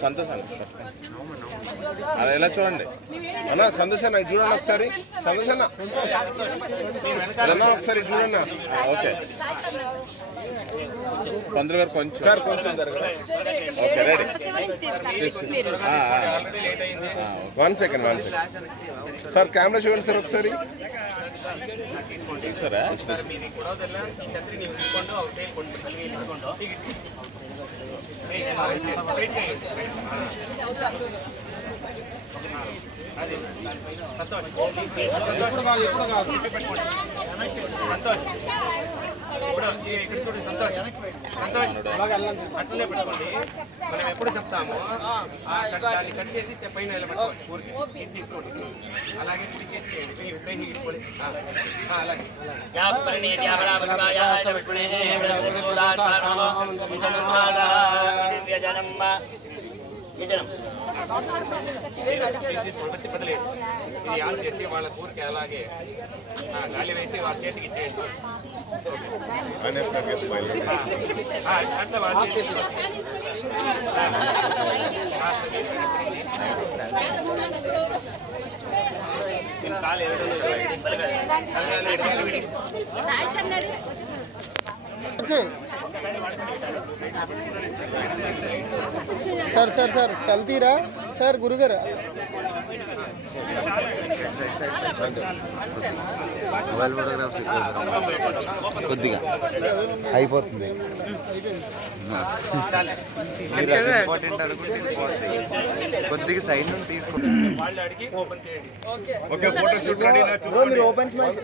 సంతోషాన్ని అలా ఎలా చూడండి అన్న సంతోషాన్ని చూడండి ఒకసారి సంతోషాన్న ఎలా ఒకసారి చూడన్న ఓకే పంతులు గారు కొంచెం సార్ కొంచెం okay ready 1 second sir camera చూడండి సార్ ఒకసారి తీసారా అట్లనే పెట్టుకోండి. మనం ఎప్పుడు చెప్తాము దాన్ని కట్ చేసి పైన తీసుకోండి. అలాగే అలాగే ఇది ఆన్ చేసి వాళ్ళ కూరకి అలాగే గాలి వేసి వాళ్ళ చేతికి ఇచ్చేయండి. అట్లా వాళ్ళు చేసి కాలు सर सर सर चलतीरा सर गुरुगाరు మొబైల్ ఫోటోగ్రాఫ్స్ కొద్దిగా అయిపోతుంది ఇంపార్టెంట్ అనుకుంటే ఇది పోతుంది కొద్దిగా సైడ్ నుండి తీసుకోండి ఓకే ఫోటో షూట్ రెడీ నా చూడండి ఓపెన్ స్మైల్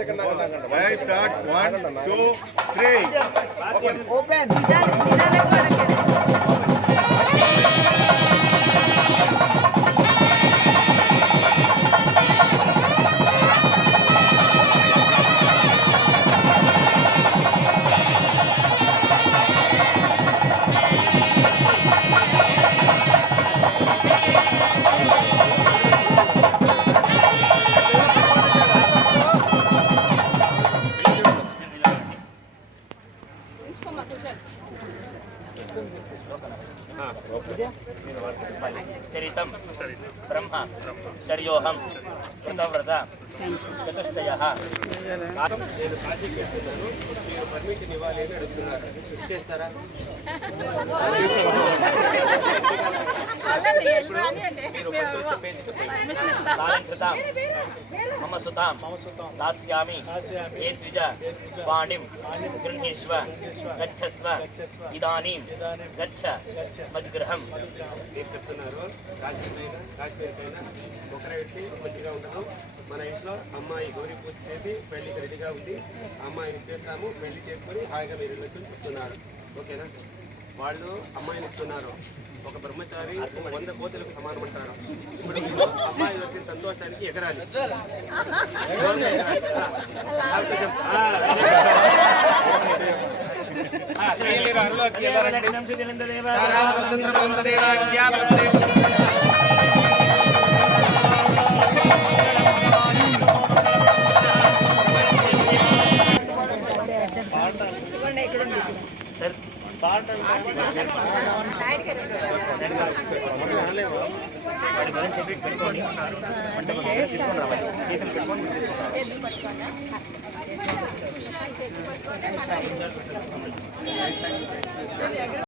స్టార్ట్ 1 2 3 ఓపెన్ చరితం బ్రహ్మ చర్యోహం కృతవ్రత చతుష్టయః. నేను కాశీకి వెళ్తున్నాను, మీరు పర్మిషన్ ఇవ్వాలి అని అడుగుతున్నారు, ఇచ్చేస్తారా? మమ సుతాం దాస్యామి ఏ ద్విజ వాణిం గృహీష్వ గచ్చస్వ ఇదానీం గచ్చ మద్గృహం. నేను చెప్తున్నారు, కాశ్మీర్కైనా ఒకరి వ్యక్తి మంచిగా ఉండదు. మన ఇంట్లో అమ్మాయి గౌరీ పూజ చేసి పెళ్లికి రెడీగా ఉంది, అమ్మాయిని చేస్తాము, పెళ్లి చేసుకుని హాయిగా మీరు వెళ్ళొచ్చు చెప్తున్నారు. ఓకేనా? వాళ్ళు అమ్మాయిని ఇస్తున్నారు, ఒక బ్రహ్మచారి 100 కోతులకు సమానం అంటారు. ఇప్పుడు అమ్మాయి దొరికిన సంతోషానికి ఎగరాలి.